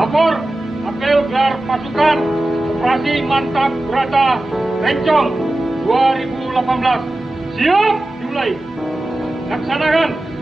Lapor apel gelar pasukan operasi mantap berata Rencong 2018. Siap dimulai. Laksanakan.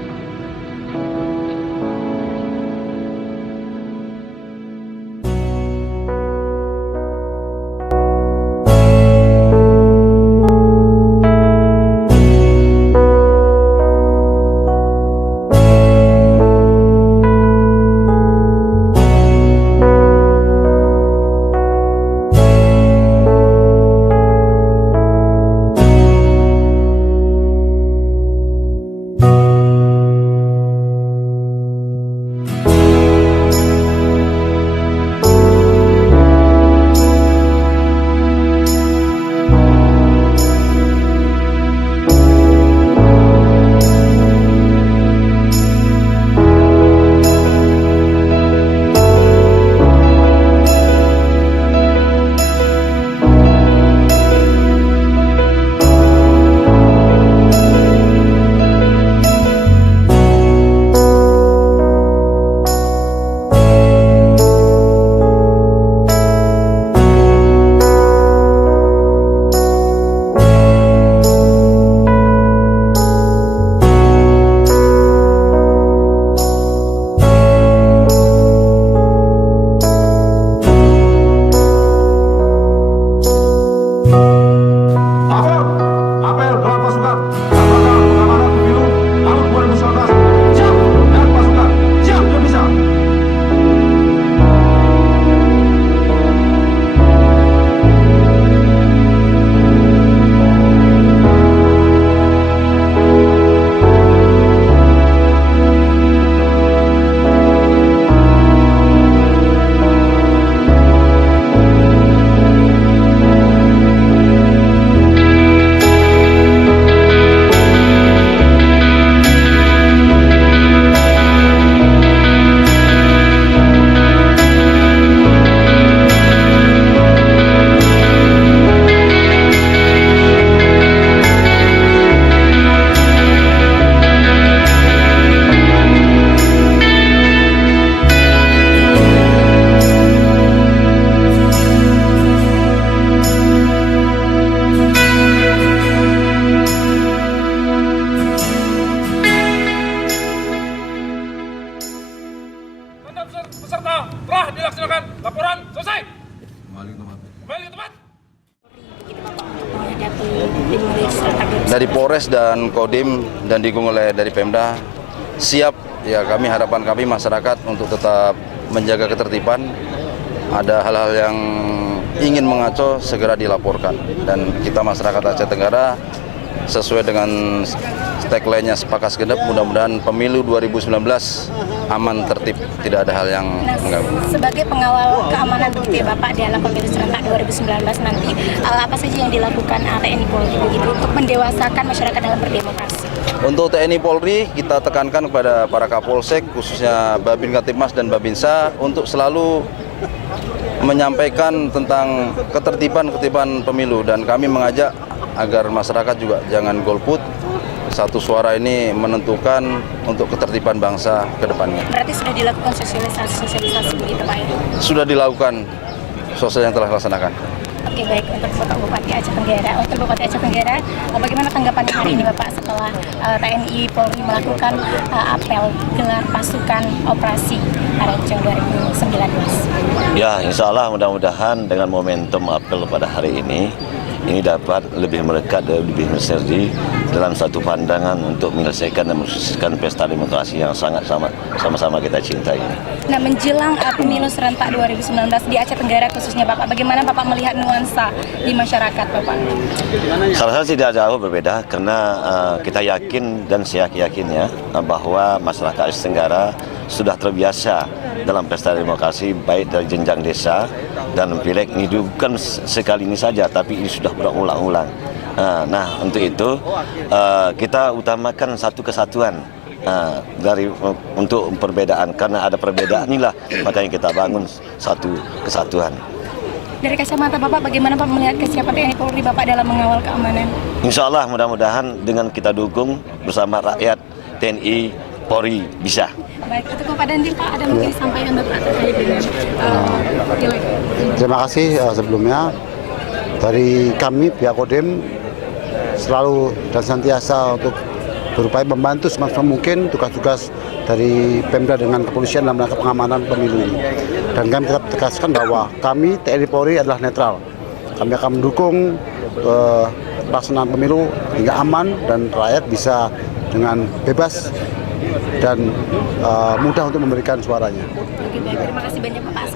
Peserta telah dilaksanakan. Laporan selesai. Kembali ke tempat. Dari Polres dan Kodim dan didukung oleh dari Pemda siap ya, harapan kami masyarakat untuk tetap menjaga ketertiban. Ada hal-hal yang ingin mengaco segera dilaporkan, dan kita masyarakat Aceh Tenggara sesuai dengan tagline-nya Sepakat Segenap, mudah-mudahan pemilu 2019 aman, tertib, tidak ada hal yang mengganggu. Sebagai pengawal keamanan begitu ya Bapak dalam pemilu serentak 2019 nanti, apa saja yang dilakukan TNI Polri begitu untuk mendewasakan masyarakat dalam berdemokrasi? Untuk TNI Polri, kita tekankan kepada para Kapolsek, khususnya Babin Kamtibmas dan Babinsa, untuk selalu menyampaikan tentang ketertiban pemilu, dan kami mengajak agar masyarakat juga jangan golput. Satu suara ini menentukan untuk ketertiban bangsa ke depannya. Berarti sudah dilakukan sosialisasi begitu Pak ya? Sudah dilakukan sosial yang telah dilaksanakan. Oke, baik. Untuk Bapak Bupati Aceh Tenggara, bagaimana tanggapannya hari ini Bapak setelah TNI Polri melakukan apel gelar pasukan operasi Rencong 2019? Ya, insya Allah mudah-mudahan dengan momentum apel pada hari ini dapat lebih melekat dan lebih bersinergi dalam satu pandangan untuk menyelesaikan dan mensukseskan pesta demokrasi yang sangat sama-sama kita cintai. Nah, menjelang pemilu serentak 2019 di Aceh Tenggara khususnya Bapak, bagaimana Bapak melihat nuansa di masyarakat Bapak? Salah satu tidak jauh berbeda, karena kita yakin dan saya yakinnya bahwa masyarakat Aceh Tenggara sudah terbiasa dalam pesta demokrasi, baik dari jenjang desa dan pileg. Ini bukan sekali ini saja, tapi ini sudah berulang-ulang. Nah, untuk itu kita utamakan satu kesatuan untuk perbedaan, karena ada perbedaan inilah makanya kita bangun satu kesatuan. Dari kacamata Bapak, bagaimana Pak melihat kesiapan TNI Polri Bapak dalam mengawal keamanan? Insya Allah mudah-mudahan dengan kita dukung bersama rakyat, TNI Polri bisa. Baik, untuk Pak Dandim, Pak, ada mungkin sampaikan Bapak terkait dengan pileg. Terima kasih sebelumnya dari kami pihak Kodim selalu dan senantiasa untuk berupaya membantu semaksimal mungkin tugas-tugas dari Pemda dengan kepolisian dalam rangka pengamanan pemilu ini. Dan kami tetap tegaskan bahwa kami TNI Polri adalah netral. Kami akan mendukung pelaksanaan pemilu hingga aman dan rakyat bisa dengan bebas dan mudah untuk memberikan suaranya. Oke, baik, terima kasih banyak Pak.